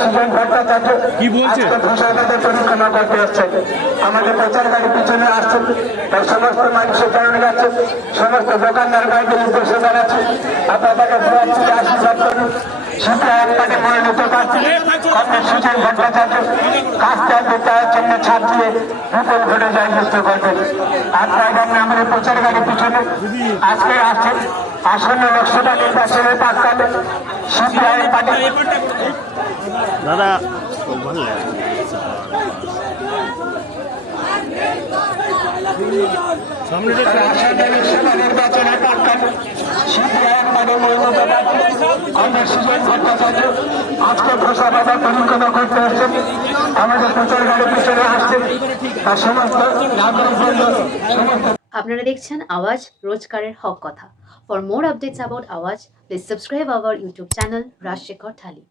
সুজন ভট্টাচার্য আজকে ঘোষাবাদের পরিক্রমা করতে এসছেন। আমাদের প্রচার গাড়ি পিছনে আসছেন, তাই সমস্ত মানুষের কারণে যাচ্ছে, সমস্ত দোকানদার ভাইদের উদ্দেশ্যে জানাচ্ছে আপনাদেরকে আশীর্বাদ করুন। সিপিআইএম পার্টি মনোনীত প্রার্থী কমরেড সুজন ভট্টাচার্য কাজটার বিদ্যালয়ের জন্য ছাপ দিয়ে বিপুল ভোটে জয়যুক্ত করবেন। আপনারা আমাদের প্রচার গাড়ি পিছনে আজকে আসছেন আসন্ন লোকসভা নির্বাচনের প্রাক্কালে সিপিআইএম পার্টি দাদা নির্বাচনের প্রাক্কালে সিপিআইএম পার্টি মনোনীত প্রার্থী কমরেড সুজন ভট্টাচার্য আজকে ঘোষাবাদের পরিক্রমা করতে এসছেন। আমাদের প্রচার গাড়ি পিছনে আসছেন আর সমস্ত নাগরিকবৃন্দ সমস্ত। আপনারা দেখছেন আওয়াজ, রোজকারের হক কথা। ফর মোর আপডেটস অ্যাবাউট আওয়াজ, please subscribe our YouTube channel Rajshekhar thali.